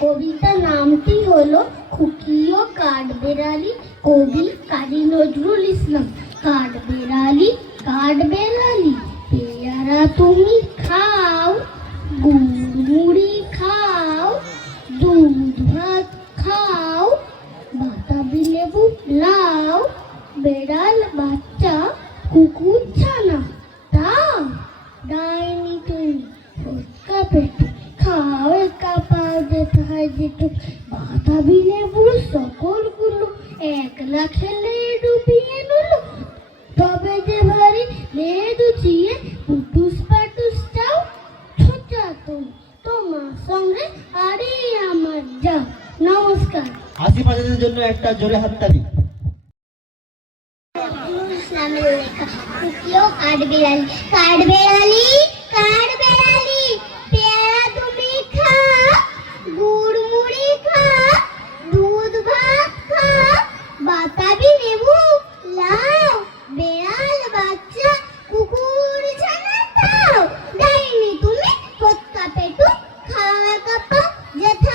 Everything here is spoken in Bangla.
কবিতা নামটি হলো খুকি ও কাঠবেড়ালি, কবি কাজী নজরুল ইসলাম। কাঠবেড়ালি কাঠবেড়ালি, পেয়ারা তুমি খাও মুড়ি খাও, দুধ ভাত খাও, বাতাবি লেবু লাও, বেড়াল বাচ্চা, কুকুর ছানা তাও ডাইনি তুমি ফটকা পেটে। যেতে বাতাবি লেবু সকলগুলো একলা খেলে ডুবিয়ে নিল। তবে যে ভারী লেদ উঠিয়ে পুটুস পাটুস চাও ছোটা তুমি তোমার সঙ্গে আরে আমার যাও। নমস্কার। হাসি বাজানোর জন্য একটা জোরে হাততালি। ইসলামের লেখা কুকিও কাঠবেড়ালি কাঠবেড়ালি। বাতাবি লেবু লাউ বেড়াল বাচ্চা কুকুর ছানা দাও ডাইনি তুমি কোত্তা পেটু খাওয়া কাপা, যেতে